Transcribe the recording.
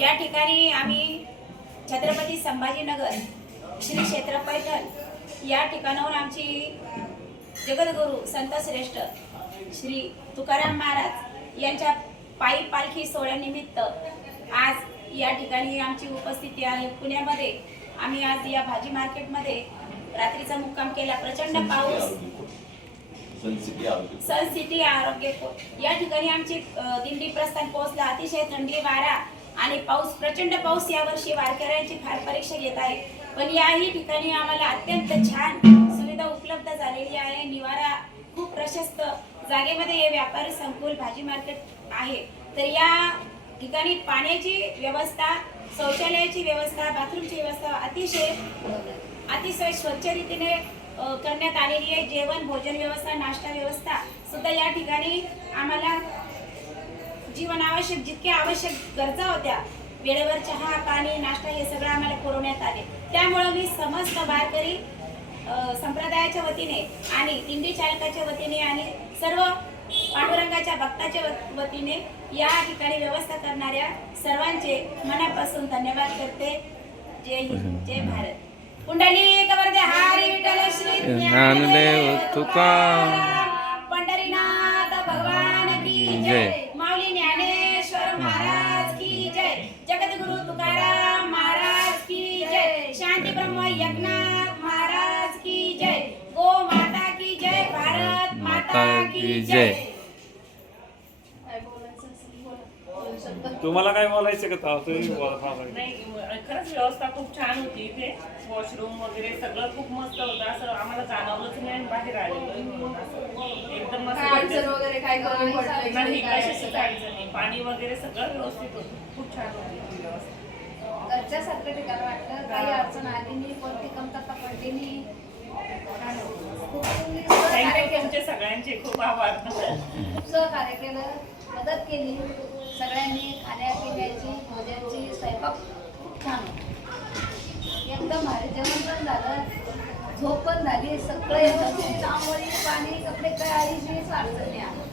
या ठिकाणी आम्ही छत्रपती संभाजीनगर श्री क्षेत्र पैठण या ठिकाणाहून आमची जगद्गुरू संत श्रेष्ठ श्री तुकाराम महाराज यांच्या पायी पालखी सोहळ्यानिमित्त आज या ठिकाणी आमची उपस्थिती आहे. पुण्यामध्ये आम्ही आज या भाजी मार्केटमध्ये रात्रीचा मुक्काम केला. प्रचंड पाऊस. सन सिटी आरोग्य को- या ठिकाणी आमची दिंडी प्रस्थान पोहोचला. अतिशय थंडी वारा आणि पाऊस प्रचंड पाऊस यावर्षी वारकऱ्यांची फार परीक्षा घेत आहे. पण याही ठिकाणी आम्हाला अत्यंत छान सुविधा उपलब्ध झालेली आहे. निवारा खूप प्रशस्त जागेमध्ये हे व्यापारी संकुल भाजी मार्केट आहे. तर या ठिकाणी पाण्याची व्यवस्था शौचालयाची व्यवस्था बाथरूमची व्यवस्था अतिशय अतिशय स्वच्छ रीतीने करण्यात आलेली आहे. जेवण भोजन व्यवस्था नाश्ता व्यवस्था सुद्धा या ठिकाणी आम्हाला जीवन आवश्यक जितके आवश्यक गरजा होत्या वेळेवर चहा पाणी नाश्ता हे सगळं आम्हाला पुरवण्यात आले. त्यामुळं मी समस्त वारकरी संप्रदायाच्या वतीने आणि दिंडी चालकाच्या वतीने आणि सर्व पांडुरंगाच्या भक्ताच्या वतीने या ठिकाणी व्यवस्था करणाऱ्या सर्वांचे मनापासून धन्यवाद करते. जय हिंद जय भारत. कुंडली कवर्दे हरी विठ्ठल श्री ज्ञानदेव तुकाराम. जगद्गुरु तुकाराम महाराज की जय. शांती ब्रह्म एकनाथ महाराज की जय. गो माता की जय भारत माता की जय. तुम्हाला काय बोलायचं का? तुम्ही. नाही खरंच व्यवस्था खूप छान होती इथे. वॉशरूम वगैरे सगळं खूप मस्त होतं. असं आम्हाला जाणवलंच नाही आणि बाहेर आलेलो असं एकदम काय अडचण मस्त वगैरे काय कमी पडलं नाही नाही पाणी वगैरे सगळं व्यवस्थित होतं. खूप छान होती व्यवस्था घरच्यासारखं ठिकाण वाटलं. काही अडचण आली नाही कोणती कमतरता पडली नाही. खूप सहकार्य थँक्यू केलं. तुमचे सगळ्यांचे खूप आभार. खूप सहकार्य केलं मदत केली. सगळ्यांनी खाण्यापिण्याची भोजनाची स्वयंपाक खूप छान होता. एकदम भारी जेवण पण झालं. झोप पण झाली. सगळं एकदम. आंघोळी पाणी कपडे काय आली अडचणी आल्या